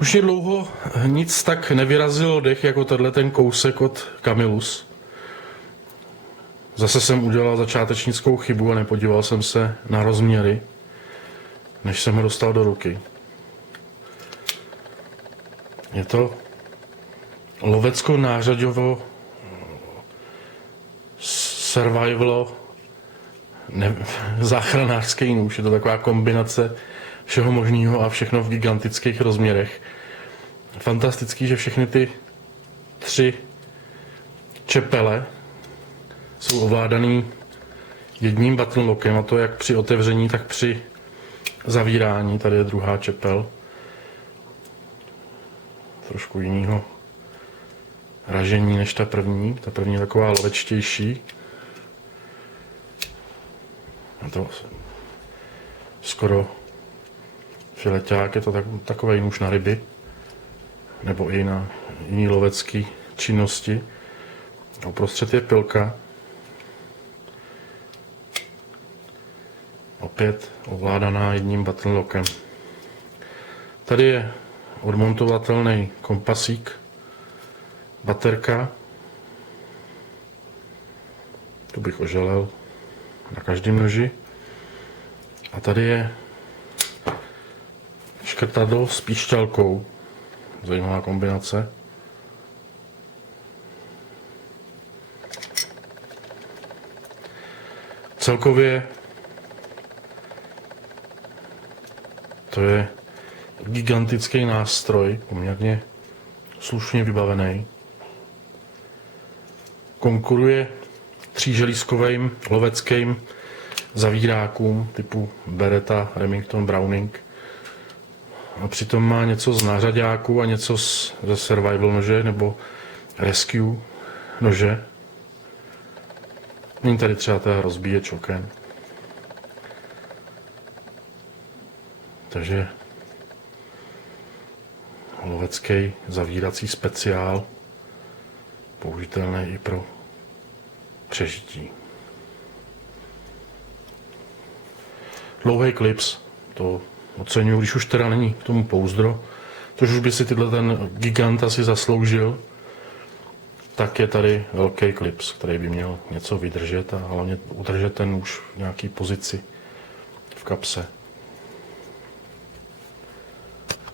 Už je dlouho nic tak nevyrazilo dech, jako tenhle ten kousek od Camillus. Zase jsem udělal začátečnickou chybu a nepodíval jsem se na rozměry, než jsem ho dostal do ruky. Je to lovecko-nářaďovo survivalo záchranářský nůž. Je to taková kombinace všeho možného a všechno v gigantických rozměrech. Fantastický, že všechny ty 3 čepele jsou ovládaný jedním button lockem, a to jak při otevření, tak při zavírání. Tady je druhá čepel. Trošku jinýho ražení než ta první. Ta první je taková lovečtější. A to skoro fileťák, je to takový nůž na ryby. Nebo i na jiný lovecký činnosti. A uprostřed je pilka. Opět ovládaná jedním button lockem. Tady je odmontovatelný kompasík, baterka. Tu bych oželel na každém noži. A tady je škrtadlo s píšťalkou. Zajímavá kombinace. Celkově to je gigantický nástroj, poměrně slušně vybavený. Konkuruje tříželízkovým loveckým zavírákům typu Beretta, Remington, Browning. A přitom má něco z nářaďáků a něco ze survival nože nebo rescue nože. Není tady třeba teda rozbíječ oken. Takže lovecký zavírací speciál, použitelný i pro přežití. Dlouhý klips, to oceňuji, když už teda není k tomu pouzdro, což už by si tyhle ten gigant asi zasloužil, tak je tady velký klips, který by měl něco vydržet a hlavně udržet ten nůž v nějaký pozici v kapse.